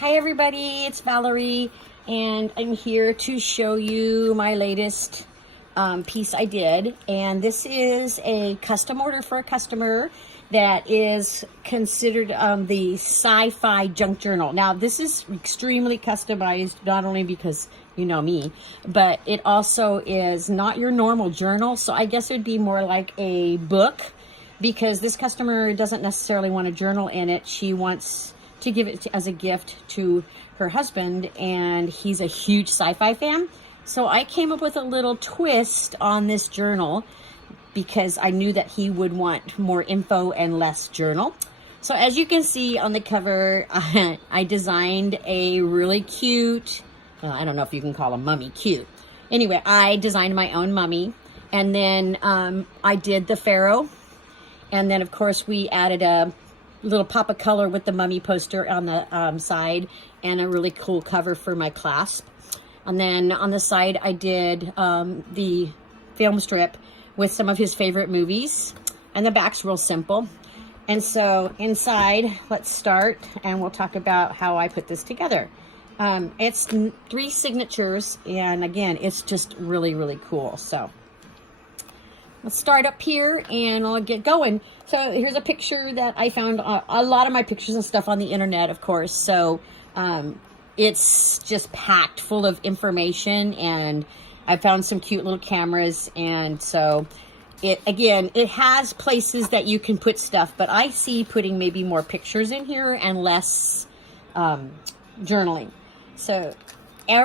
Hi everybody, it's Valerie, and I'm here to show you my latest piece I did. And this is a custom order for a customer that is considered the SyFi junk journal. Now this is extremely customized, not only because you know me, but it also is not your normal journal. So I guess it would be more like a book, because this customer doesn't necessarily want a journal in it. She wants to give it as a gift to her husband, and he's a huge sci-fi fan. So I came up with a little twist on this journal because I knew that he would want more info and less journal. So as you can see on the cover, I designed a really cute, well, I don't know if you can call a mummy cute. Anyway, I designed my own mummy, and then I did the pharaoh. And then, of course, we added a little pop of color with the mummy poster on the side and a really cool cover for my clasp. And then on the side, I did the film strip with some of his favorite movies. And the back's real simple. And so inside, let's start, and we'll talk about how I put this together. It's 3 signatures, and again, it's just really, really cool. So let's start up here and I'll get going. So here's a picture that I found, a lot of my pictures and stuff on the internet, of course. So it's just packed full of information, and I found some cute little cameras. And so it has places that you can put stuff, but I see putting maybe more pictures in here and less journaling. So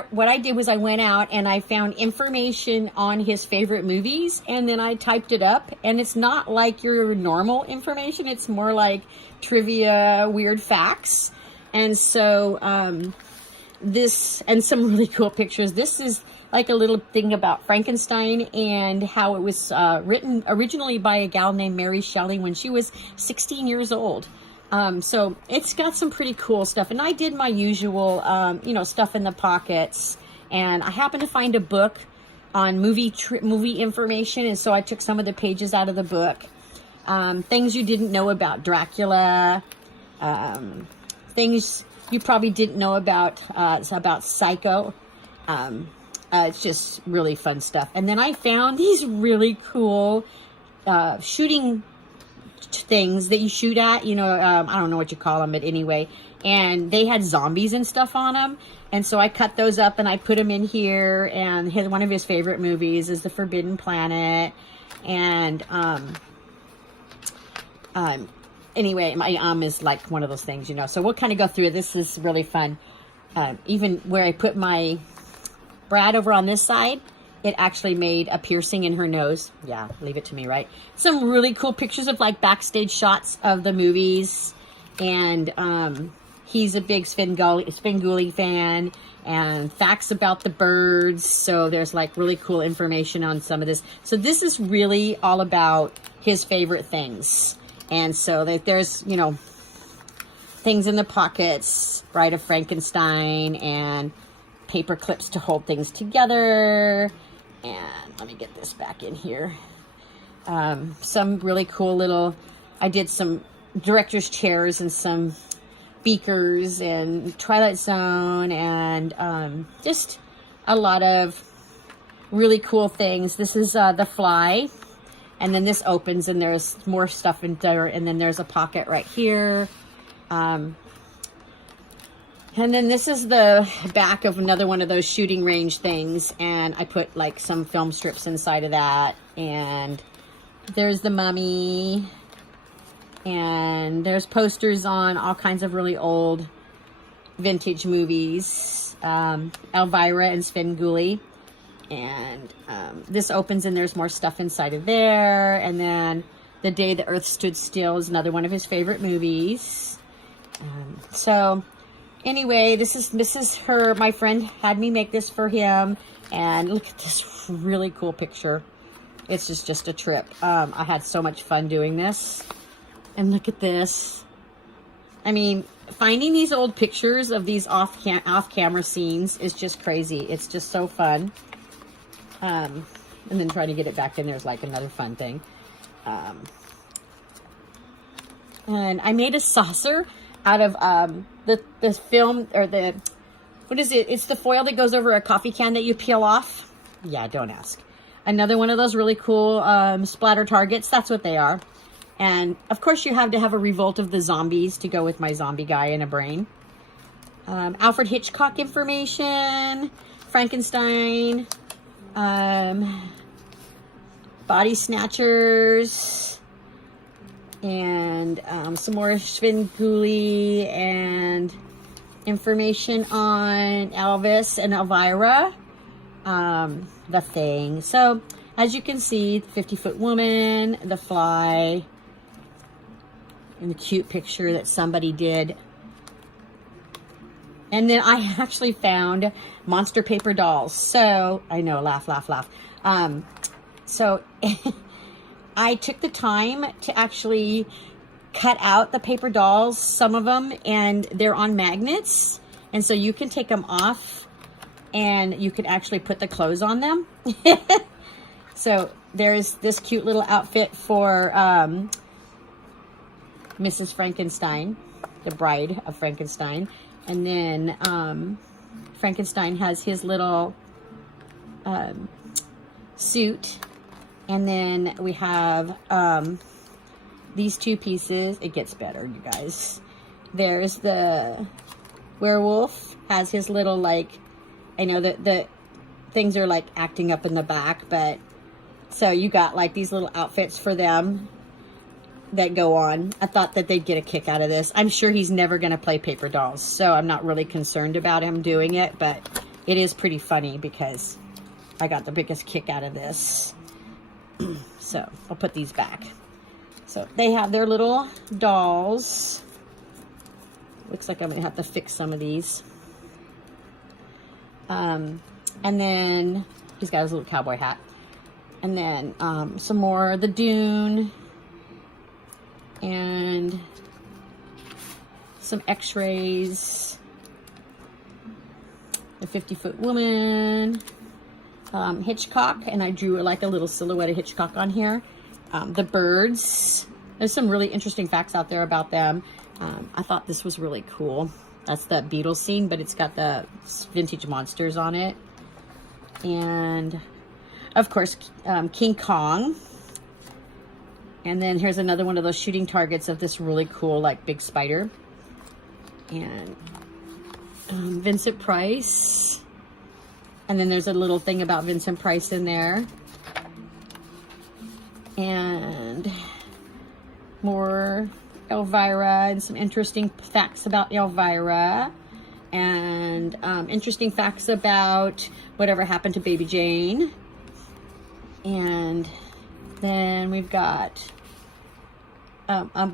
what I did was I went out and I found information on his favorite movies, and then I typed it up, and it's not like your normal information. It's more like trivia, weird facts. And so this, and some really cool pictures. This is like a little thing about Frankenstein and how it was written originally by a gal named Mary Shelley when she was 16 years old. So it's got some pretty cool stuff, and I did my usual, stuff in the pockets, and I happened to find a book on movie information, and so I took some of the pages out of the book. Things you didn't know about Dracula, things you probably didn't know about Psycho. It's just really fun stuff. And then I found these really cool shooting things that you shoot at, I don't know what you call them, but anyway, and they had zombies and stuff on them, and so I cut those up and I put them in here. And one of his favorite movies is The Forbidden Planet. And anyway, my is like one of those things, so we'll kind of go through it. This is really fun. Even where I put my Brad over on this side, it actually made a piercing in her nose. Yeah, leave it to me, right? Some really cool pictures of like backstage shots of the movies. And he's a big Svengoolie fan, and facts about the birds. So there's like really cool information on some of this. So this is really all about his favorite things. And so there's, things in the pockets, Bride of Frankenstein, and paper clips to hold things together. And let me get this back in here. Some really cool little, I did some director's chairs and some beakers and Twilight Zone, and just a lot of really cool things. This is the fly, and then this opens and there's more stuff in there, and then there's a pocket right here. And then this is the back of another one of those shooting range things, and I put like some film strips inside of that. And there's the mummy, and there's posters on all kinds of really old vintage movies, Elvira and Svengoolie. And this opens and there's more stuff inside of there. And then The Day the Earth Stood Still is another one of his favorite movies. Anyway, this is her. My friend had me make this for him, and look at this really cool picture. It's just a trip. I had so much fun doing this, and look at this. I mean, finding these old pictures of these off-camera scenes is just crazy. It's just so fun. And then trying to get it back in there is like another fun thing. And I made a saucer out of the film, or the, what is it? It's the foil that goes over a coffee can that you peel off. Yeah, don't ask. Another one of those really cool splatter targets. That's what they are. And of course you have to have a revolt of the zombies to go with my zombie guy and a brain. Alfred Hitchcock information, Frankenstein, body snatchers, and some more Svengoolie, and information on Elvis and Elvira, the Thing. So as you can see, 50-foot woman, the fly, and the cute picture that somebody did. And then I actually found monster paper dolls. So, I know, laugh, laugh, laugh. So, I took the time to actually cut out the paper dolls, some of them, and they're on magnets. And so you can take them off and you can actually put the clothes on them. So, there's this cute little outfit for Mrs. Frankenstein, the bride of Frankenstein. And then Frankenstein has his little suit. And then we have these two pieces. It gets better, you guys. There's the werewolf, has his little, like, I know that the things are like acting up in the back, but so you got like these little outfits for them that go on. I thought that they'd get a kick out of this. I'm sure he's never going to play paper dolls, so I'm not really concerned about him doing it, but it is pretty funny because I got the biggest kick out of this. So I'll put these back. So they have their little dolls. Looks like I'm going to have to fix some of these. And then he's got his little cowboy hat. And then some more, the Dune. And some x-rays. The 50-foot woman. Hitchcock, and I drew like a little silhouette of Hitchcock on here. The birds. There's some really interesting facts out there about them. I thought this was really cool. That's the Beatles scene, but it's got the vintage monsters on it. And, of course, King Kong. And then here's another one of those shooting targets of this really cool, like, big spider. And Vincent Price. And then there's a little thing about Vincent Price in there. And more Elvira and some interesting facts about Elvira. And interesting facts about whatever happened to Baby Jane. And then we've got a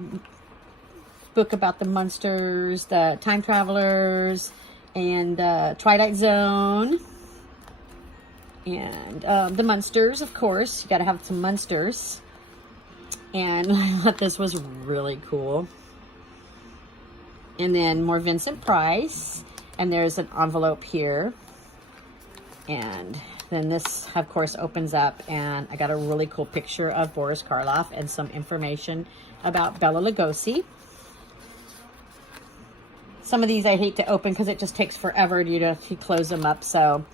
book about the Munsters, the Time Travelers, and the Twilight Zone. And the Munsters, of course. You got to have some Munsters. And I thought this was really cool. And then more Vincent Price. And there's an envelope here. And then this, of course, opens up. And I got a really cool picture of Boris Karloff and some information about Bela Lugosi. Some of these I hate to open because it just takes forever to close them up. So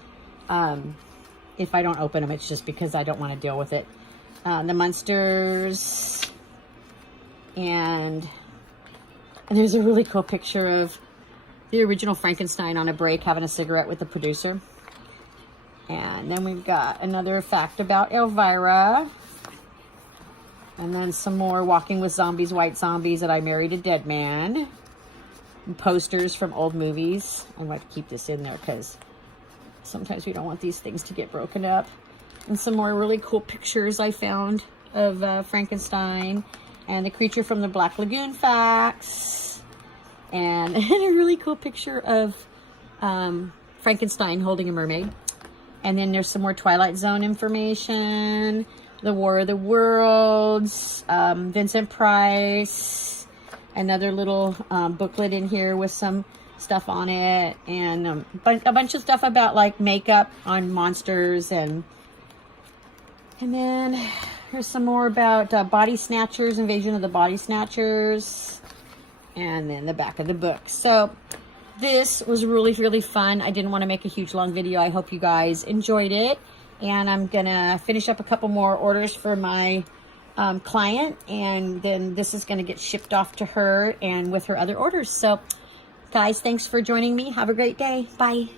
if I don't open them, it's just because I don't want to deal with it. The Munsters. And there's a really cool picture of the original Frankenstein on a break having a cigarette with the producer. And then we've got another fact about Elvira. And then some more Walking with Zombies, White Zombies, that I Married a Dead Man. And posters from old movies. I'm going to keep this in there because sometimes we don't want these things to get broken up. And some more really cool pictures I found of Frankenstein. And the Creature from the Black Lagoon facts. And a really cool picture of Frankenstein holding a mermaid. And then there's some more Twilight Zone information. The War of the Worlds. Vincent Price. Another little booklet in here with some stuff on it. And a bunch of stuff about like makeup on monsters. And then there's some more about Body Snatchers, Invasion of the Body Snatchers. and then the back of the book. So this was really, really fun. I didn't want to make a huge long video. I hope you guys enjoyed it. And I'm gonna finish up a couple more orders for my client, and then this is gonna get shipped off to her and with her other orders. So guys, thanks for joining me. Have a great day. Bye.